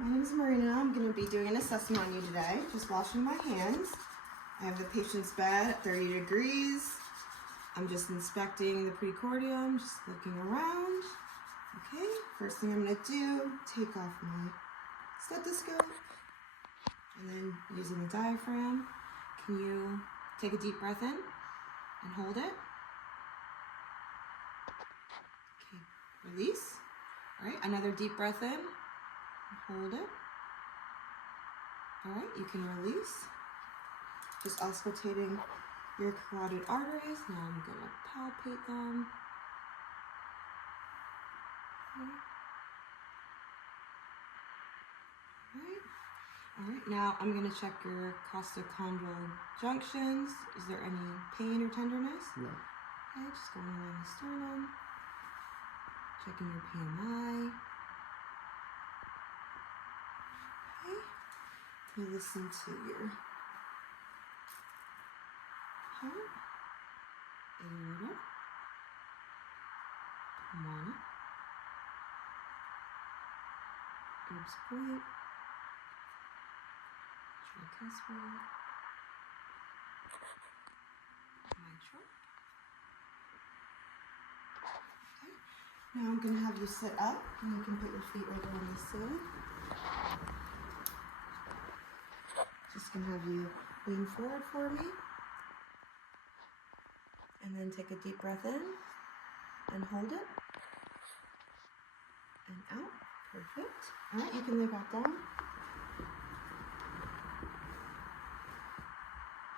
My name is Marina. I'm going to be doing an assessment on you today. Just washing my hands. I have the patient's bed at 30 degrees. I'm just inspecting the precordium, just looking around. Okay, first thing I'm going to do, take off my stethoscope. And then using the diaphragm, can you take a deep breath in and hold it? Okay, release. All right, another deep breath in. Hold it. All right, you can release. Just auscultating your carotid arteries. Now I'm going to palpate them. Okay. All right, now I'm going to check your costochondral junctions. Is there any pain or tenderness? No. Okay, just going along the sternum. Checking your PMI. You listen to your heart, aorta, pulmona, Erb's point, tricuspid, mitral. Okay. Now I'm going to have you sit up, and you can put your feet right on the ceiling. Just going to have you lean forward for me. And then take a deep breath in and hold it. And out. Perfect. All right, you can lay back down.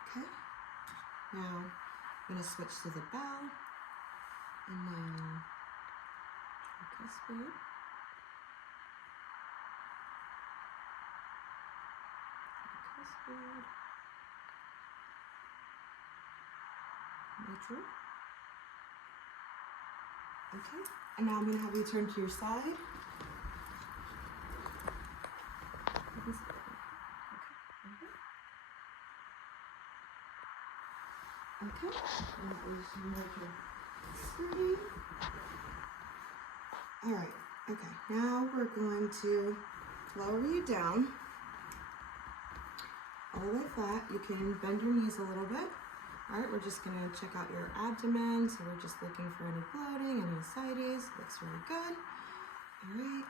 Okay. Now I'm going to switch to the bow. And now tricuspid. Mitral. Okay, and now I'm going to have you turn to your side. Okay, and that was your screen. All right, okay, now we're going to lower you down. All the way flat. You can bend your knees a little bit. All right, we're just gonna check out your abdomen. So we're just looking for any bloating, any ascites. Looks really good. All right,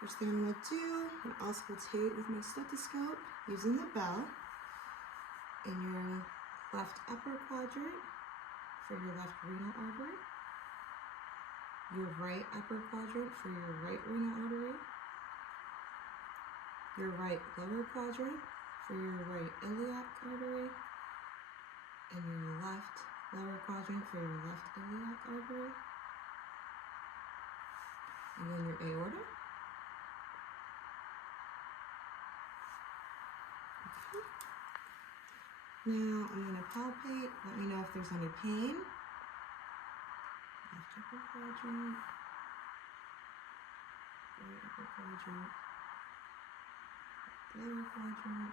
first thing I'm gonna do, I'm gonna auscultate with my stethoscope using the bell in your left upper quadrant for your left renal artery, your right upper quadrant for your right renal artery, your right lower quadrant for your right iliac artery, and your left lower quadrant for your left iliac artery, and then your aorta. Okay. Now I'm going to palpate. Let me know if there's any pain. Left upper quadrant, right upper quadrant, lower quadrant,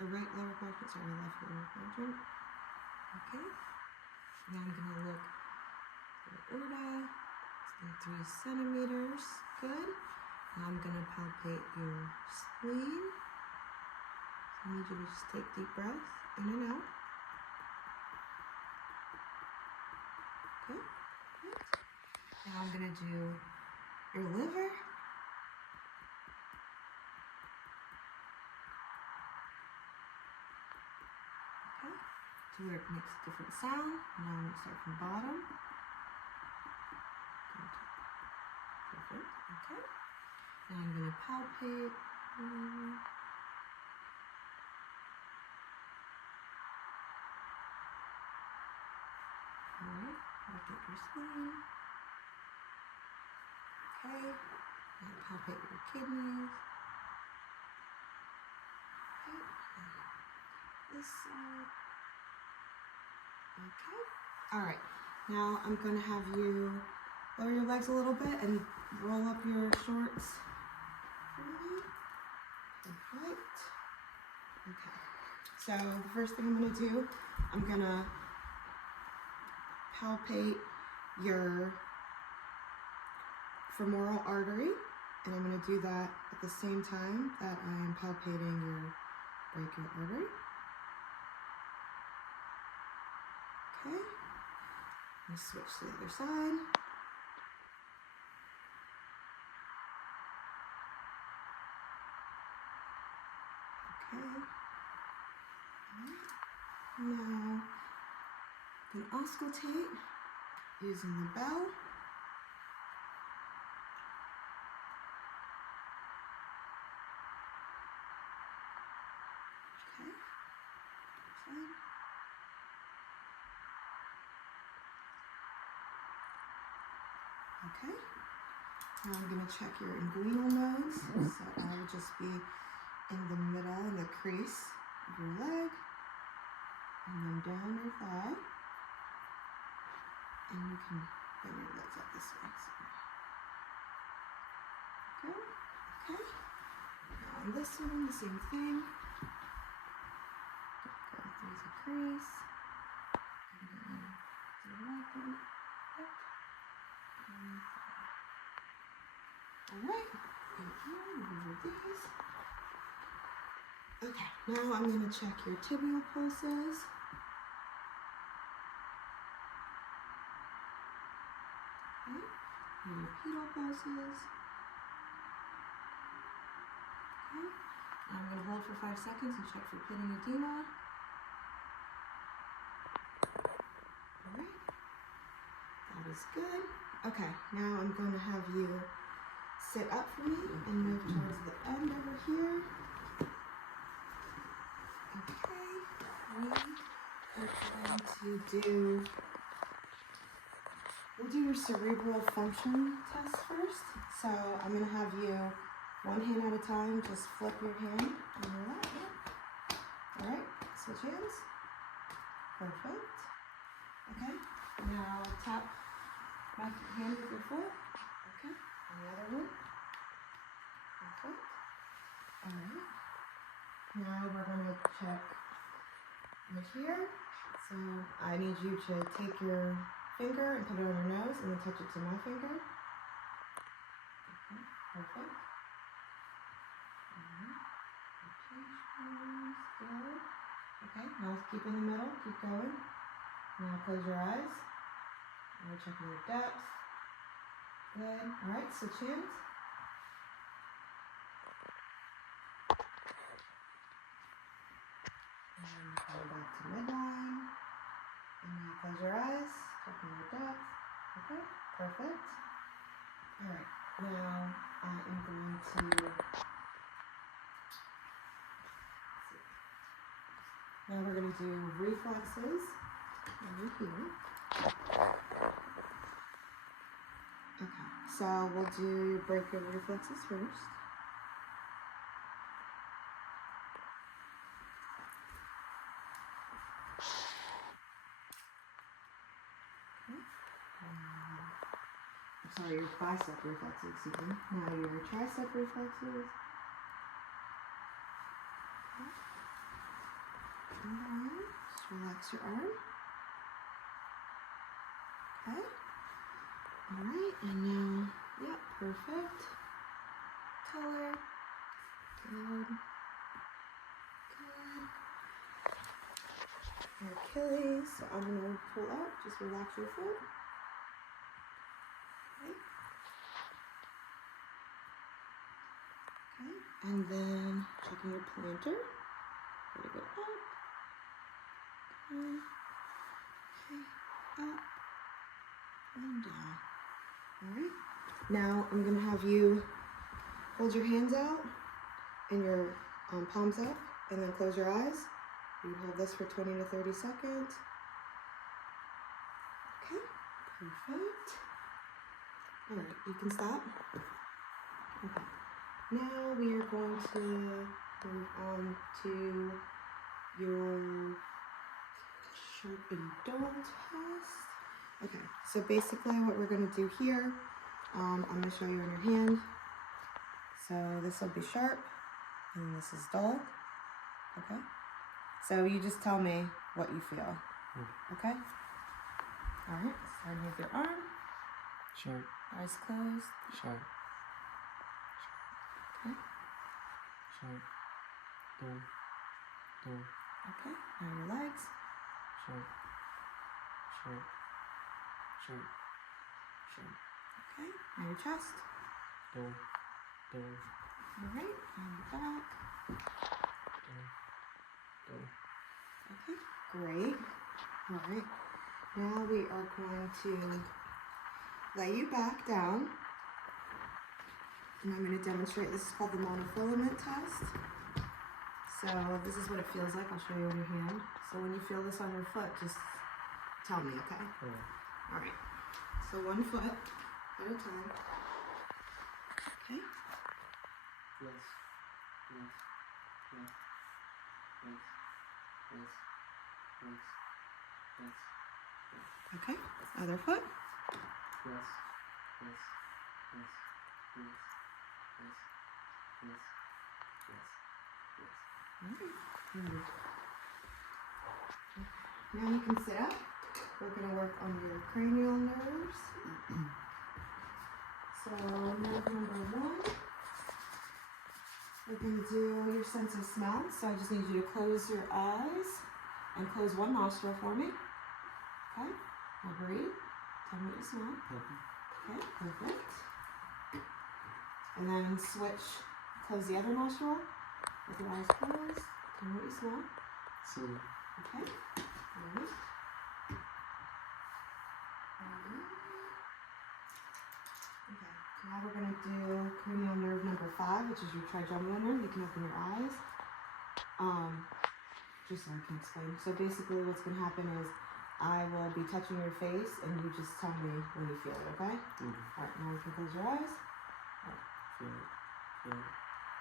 or right lower quadrant, sorry, left lower quadrant. Okay. Now I'm going to look at the aorta. It's like 3 centimeters. Good. Now I'm going to palpate your spleen. So I need you to just take deep breaths in and out. Okay. Good. Now I'm going to do your liver. To where it makes a different sound. Now I'm going to start from bottom. Perfect. Okay. Now I'm going to palpate. Alright, look at your spleen. Okay. Now palpate your kidneys. Okay. This side. Okay. All right. Now I'm going to have you lower your legs a little bit and roll up your shorts for me. Perfect. Okay. So the first thing I'm going to do, I'm going to palpate your femoral artery. And I'm going to do that at the same time that I am palpating your brachial artery. Okay. Let me switch to the other side. Okay. Now, you can auscultate using the bell. Okay. Now I'm going to check your inguinal nodes. So I will just be in the middle, in the crease of your leg, and then down your thigh. And you can bend your legs up this way. So. Okay. Okay. Now on this one, the same thing. Go through the crease. And then to the left one. Alright, and here, over these. Okay, now I'm going to check your tibial pulses. Okay, and your pedal pulses. Okay, I'm going to hold for 5 seconds and check for pitting edema. Alright, that is good. Okay, now I'm going to have you sit up for me and move towards the end over here. Okay, we are going to do, we'll do your cerebral function test first. So I'm going to have you, one hand at a time, just flip your hand on your lap. All right, switch hands. Perfect. Okay, now tap back your hand with your foot. Okay, and the other one. Perfect. All right. Now we're going to check right here. So I need you to take your finger and put it on your nose and then touch it to my finger. Okay, perfect. All right. Rotations, good. Okay, now keep in the middle, keep going. Now close your eyes. And we're checking your depth. Good. All right, switch hands. And come back to midline. And now close your eyes, checking your depth. Okay, perfect. All right, now I am going to, now we're going to do reflexes over here. Okay, so we'll do your brachial reflexes first. Sorry, your bicep reflexes, excuse me. Now your tricep reflexes. Okay. And then just relax your arm. Okay. Alright, and now, yep, perfect. Color. Good. Good. Your Achilles. So I'm going to pull up, just relax your foot. And then checking your plantar. Gotta go up. Okay, up and down. Alright. Now I'm gonna have you hold your hands out and your palms up and then close your eyes. You hold this for 20 to 30 seconds. Okay, perfect. Alright, you can stop. Okay. Now we are going to move on to your sharp and dull test. Okay, so basically what we're going to do here, I'm going to show you on your hand. So this will be sharp and this is dull. Okay, so you just tell me what you feel. Okay, all right, starting with your arm. Sharp. Eyes closed. Sharp. Short. Down. Down. Okay, now your legs. Short. Short. Short. Short. Okay, now your chest. Down. Down. Alright, and your back. Down. Down. Okay, great. Alright, now we are going to lay you back down. And I'm going to demonstrate, this is called the monofilament test. So this is what it feels like. I'll show you on your hand. So when you feel this on your foot, just tell me, okay? Oh. Alright, so 1 foot at a time. Okay? Yes. Yes. Yes. Yes. Yes. Yes. Yes. Okay, other foot. Yes. Yes. Yes. Yes. Yes. Yes. Yes. Yes. Alright, good. Now you can sit up. We're going to work on your cranial nerves. So nerve number 1, we're going to do your sense of smell. So I just need you to close your eyes and close one nostril for me. Okay, now breathe. Tell me what you smell. Okay, perfect. And then switch, close the other nostril with your eyes closed. Tell me what you smell. Soda. Okay, alright. Okay, now we're going to do cranial nerve number 5, which is your trigeminal nerve. You can open your eyes. Just so I can explain. So basically what's going to happen is I will be touching your face and you just tell me when you feel it, okay? Alright, now you can close your eyes. Feel it. Feel it.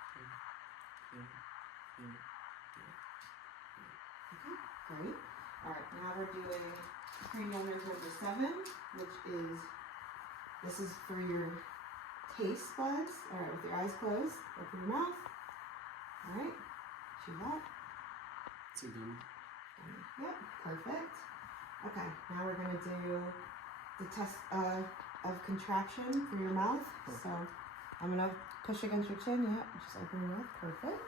Feel it. Feel it. Feel it. Okay, great. Alright, now we're doing cranial nerve number 7, which is, this is for your taste buds. Alright, with your eyes closed, open your mouth. Alright, chew that. It's a gum. Yep, perfect. Okay, now we're going to do the test of contraction for your mouth. So I'm going to push against your chin. Yep, just open your mouth. Perfect.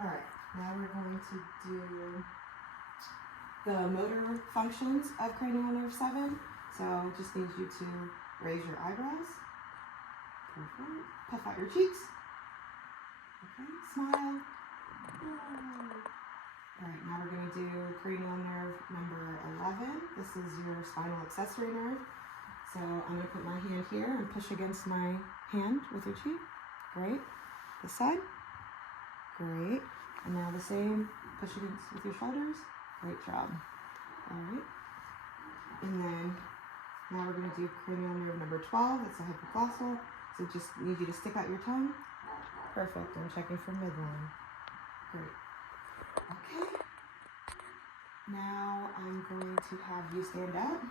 Alright, now we're going to do the motor functions of cranial nerve 7. So just need you to raise your eyebrows. Perfect. Puff out your cheeks. Okay, smile. Alright, now we're going to do cranial nerve number 11. This is your spinal accessory nerve. So I'm going to put my hand here and push against my hand with your cheek. Great. This side. Great. And now the same, push against with your shoulders. Great job. Alright. And then now we're going to do cranial nerve number 12. That's the hypoglossal. So just need you to stick out your tongue. Perfect. I'm checking for midline. Great. Okay. Now I'm going to have you stand up.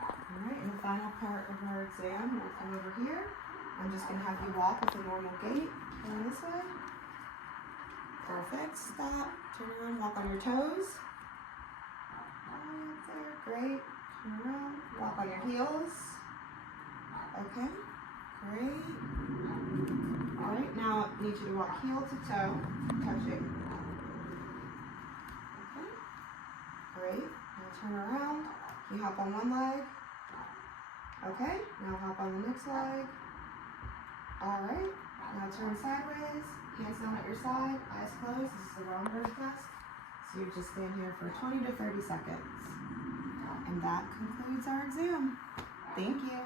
Alright, in the final part of our exam, we'll come over here. I'm just going to have you walk with a normal gait. Going this way. Perfect. Stop. Turn around. Walk on your toes. Right there. Great. Turn around. Walk on your heels. Okay. Great. Alright, now I need you to walk heel to toe, touching. Okay. Great. Now turn around. You hop on one leg. Okay. Now hop on the next leg. Alright. Now turn sideways. Hands down at your side. Eyes closed. This is the wrong nerve test. So you just stand here for 20 to 30 seconds. And that concludes our exam. Thank you.